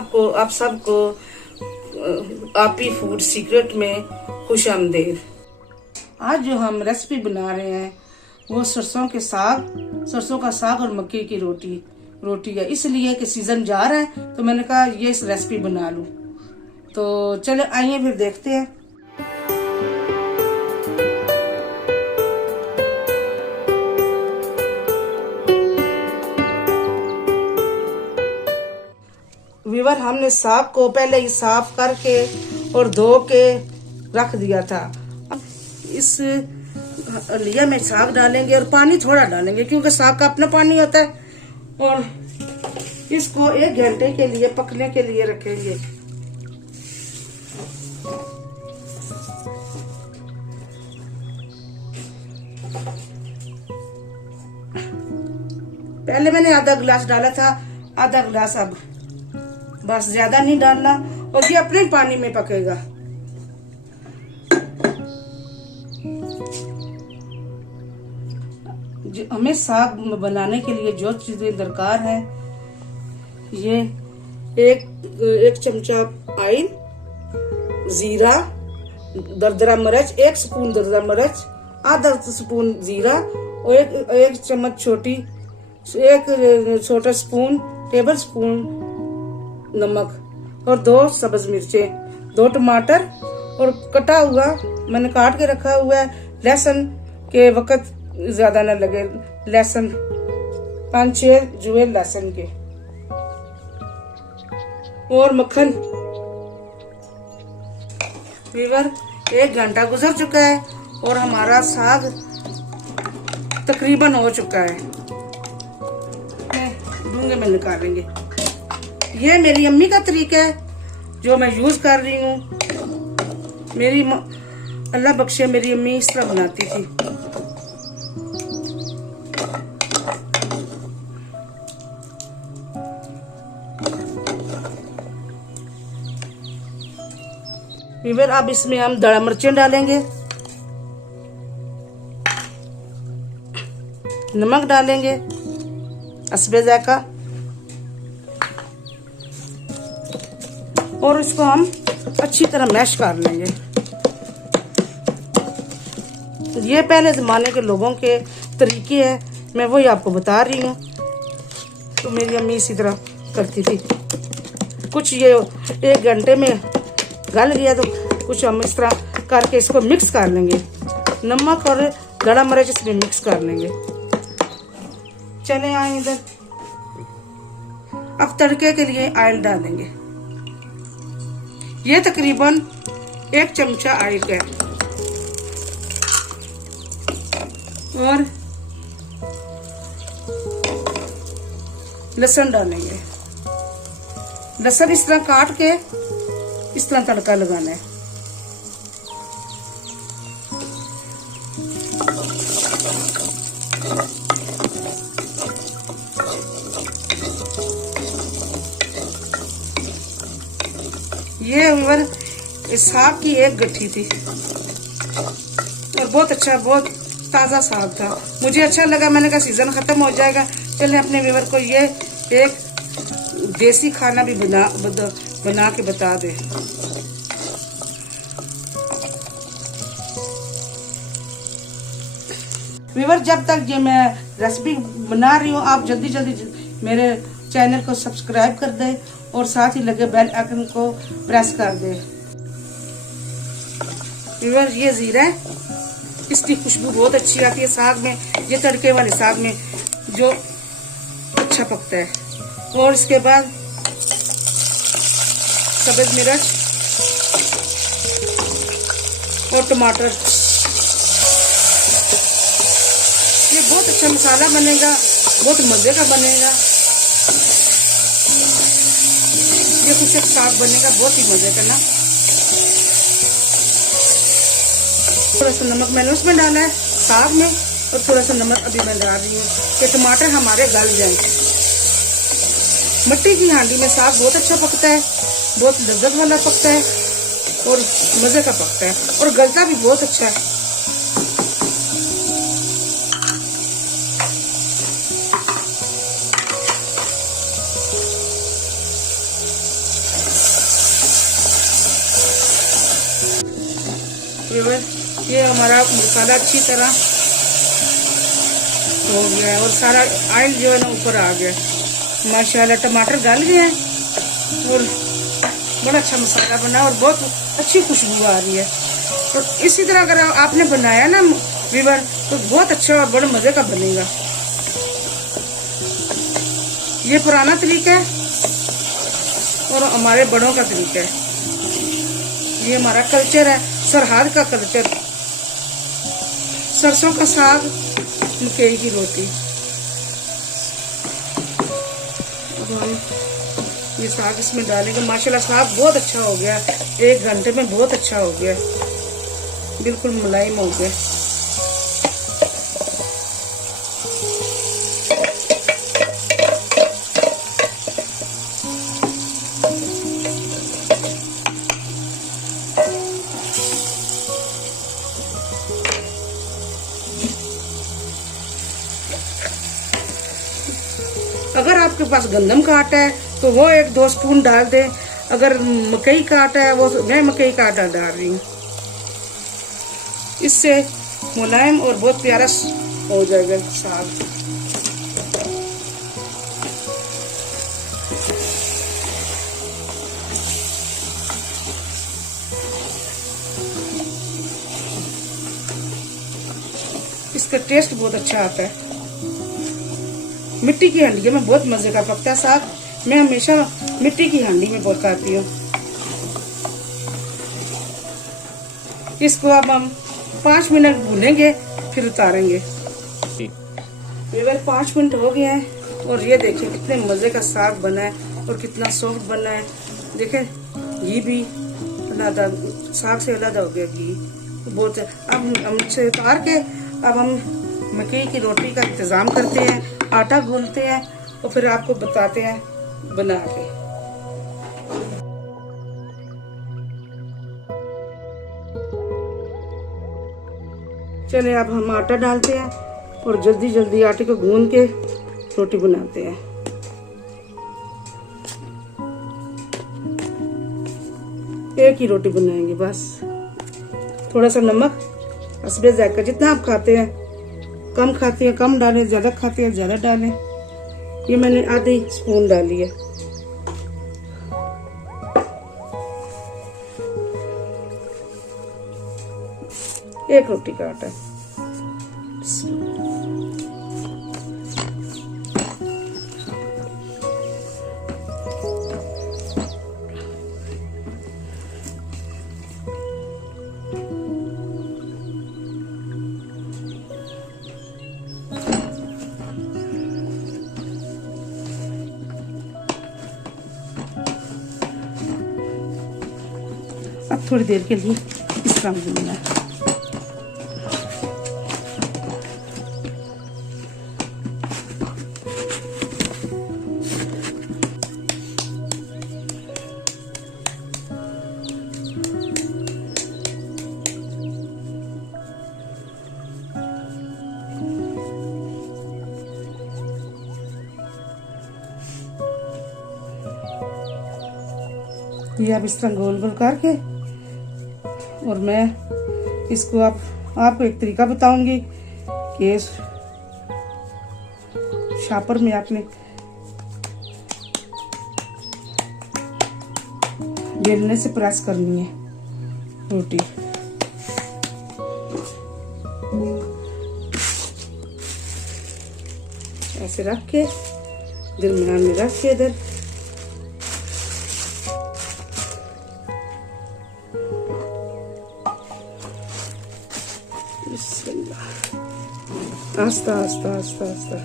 आप सबको आपी फूड सीक्रेट में खुश आमदेद। आज जो हम रेसिपी बना रहे हैं वो सरसों का साग और मक्के की रोटी है। इसलिए कि सीजन जा रहा है तो मैंने कहा ये इस रेसिपी बना लूं। तो चले आइए फिर देखते हैं। वीवर हमने साग को पहले ही साफ करके और धो के रख दिया था। इस लिया में साग डालेंगे और पानी थोड़ा डालेंगे क्योंकि साग का अपना पानी होता है। और इसको 1 घंटे के लिए पकने के लिए रखेंगे। पहले मैंने आधा गिलास डाला था, आधा गिलास अब बस, ज्यादा नहीं डालना। और ये अपने पानी में पकेगा। हमें साग बनाने के लिए जो चीजें दरकार है, ये एक चमचा ऑयल, जीरा, दरदरा मिर्च, 1 स्पून दरदरा मिर्च, आधा स्पून जीरा और एक चम्मच एक छोटा स्पून टेबल स्पून नमक और 2 सब्ज मिर्चें, 2 टमाटर और कटा हुआ मैंने काट के रखा हुआ है लहसुन के वक्त ज्यादा न लगे, लहसुन 5-6 जुए लहसुन के, और मक्खन। वीवर 1 घंटा गुजर चुका है और हमारा साग तकरीबन हो चुका है। डूंगे में निकालेंगे। ये मेरी अम्मी का तरीका है जो मैं यूज कर रही हूँ। मेरी अल्लाह बख्शे मेरी अम्मी इस तरह बनाती थी। फिर अब इसमें हम दड़ा मिर्चें डालेंगे, नमक डालेंगे, हस्बे जायका, और इसको हम अच्छी तरह मैश कर लेंगे। ये पहले जमाने के लोगों के तरीके हैं, मैं वही आपको बता रही हूँ। तो मेरी अम्मी इसी तरह करती थी। कुछ ये 1 घंटे में गल गया तो कुछ हम इस तरह करके इसको मिक्स कर लेंगे। नमक और गड़ा मिर्च इसमें मिक्स कर लेंगे। चले आए इधर। अब तड़के के लिए ऑयल डालेंगे। ये तकरीबन 1 चमचा ऑयल है। और लहसुन डालेंगे। लहसुन इस तरह काट के इस तरह तड़का लगाना है। ये साग की 1 गट्ठी थी और बहुत अच्छा, बहुत ताजा साग था। मुझे अच्छा लगा, मैंने कहा सीजन खत्म हो जाएगा, चले अपने व्यूअर को ये एक देसी खाना भी बना के बता दे। व्यूअर जब तक ये मैं रेसिपी बना रही हूँ, आप जल्दी जल्दी मेरे चैनल को सब्सक्राइब कर दे और साथ ही लगे बेल आइकन को प्रेस कर दे। व्यूअर ये जीरा है, इसकी खुशबू बहुत अच्छी आती है साग में, ये तड़के वाले साग में जो अच्छा पकता है। और इसके बाद सब्ज मिर्च और टमाटर। ये बहुत अच्छा मसाला बनेगा, बहुत मजे का बनेगा। ये कुछ एक साग बनेगा बहुत ही मजे का ना। थोड़ा सा नमक मैंने उसमें डाला है साग में, और थोड़ा सा नमक अभी मैं डाल रही हूँ कि टमाटर हमारे गल जाए। मिट्टी की हांडी में साग बहुत अच्छा पकता है, बहुत लज्जत वाला पकता है और मजे का पकता है और गलता भी बहुत अच्छा है। ये हमारा मसाला अच्छी तरह हो गया है और सारा ऑयल जो है ना ऊपर आ गया। माशाल्लाह टमाटर डाल गए हैं और बड़ा अच्छा मसाला बना और बहुत अच्छी खुशबू आ रही है। तो इसी तरह अगर आपने बनाया ना वीवर तो बहुत अच्छा और बड़े मजे का बनेगा। ये पुराना तरीका है और हमारे बड़ों का तरीका है। ये हमारा कल्चर है, सरहद का कल्चर। सरसों का साग, मकई की रोटी। अब हम ये साग इसमें डालेंगे। माशाल्लाह साग बहुत अच्छा हो गया, 1 घंटे में बहुत अच्छा हो गया, बिल्कुल मुलायम हो गया। अगर आपके पास गंदम का आटा है तो वो 1-2 स्पून डाल दें। अगर मकई का आटा है वो मैं मकई का आटा डाल रही हूँ। इससे मुलायम और बहुत प्यारा हो जाएगा साग। इसका टेस्ट बहुत अच्छा आता है। मिट्टी की हांडी में बहुत मजे का पकता है साग। मैं हमेशा मिट्टी की हांडी में पकाती हूँ। इसको अब हम 5 मिनट भूनेंगे फिर उतारेंगे। वीवर 5 मिनट हो गए हैं और ये देखिए कितने मजे का साग बना है और कितना सॉफ्ट बना है। देखें घी भी अलग, साग से अलग हो गया घी बहुत। अब हम से उतार के अब हम मकई की रोटी का इंतजाम करते हैं, आटा गूंथते हैं और फिर आपको बताते हैं बना के। चलिए अब हम आटा डालते हैं और जल्दी जल्दी आटे को गूंथ के रोटी बनाते हैं। एक ही रोटी बनाएंगे बस। थोड़ा सा नमक हस्बे जायका, जितना आप खाते हैं, कम खाते हैं कम डालें, ज्यादा खाते हैं ज्यादा डालें। ये मैंने आधी स्पून डाली है। एक रोटी का आटा। अब थोड़ी देर के लिए इस तरह भूनना है। ये आप इस तरह गोल गोल करके और मैं इसको आपको एक तरीका बताऊंगी कि शापर में आपने बेलने से प्रेस करनी है रोटी। ऐसे रख के दरमियान में रख के इधर आस्ता आस्ता आस्ता आस्ता।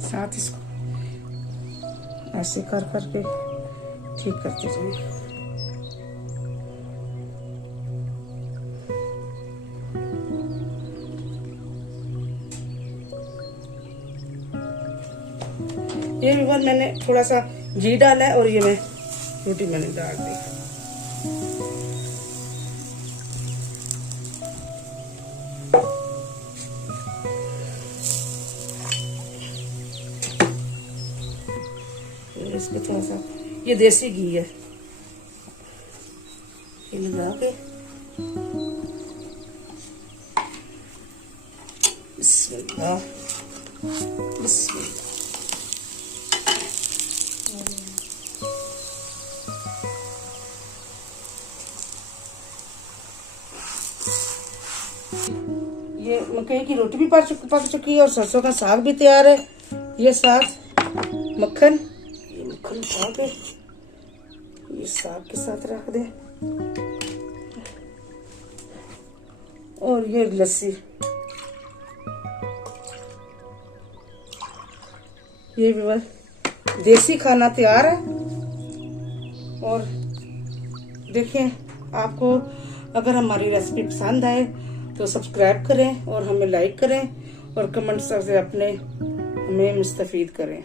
साथ इसको ऐसे कर करके ठीक करते जाएं। ये भी मैंने थोड़ा सा घी डाला है और ये मैं रोटी मैंने डाल दी। इसको थोड़ा सा, ये देसी घी है, ये लगा के बिस्मिल्लाह बिस्मिल्लाह। ये मकई की रोटी भी पक चुकी है और सरसों का साग भी तैयार है। ये साग मक्खन, ये मक्खन उठा के ये साग के साथ रख दे और ये लस्सी, ये भी बस देसी खाना तैयार है। और देखिए, आपको अगर हमारी रेसिपी पसंद आए तो सब्सक्राइब करें और हमें लाइक करें और कमेंट्स से अपने हमें मुस्तफीद करें।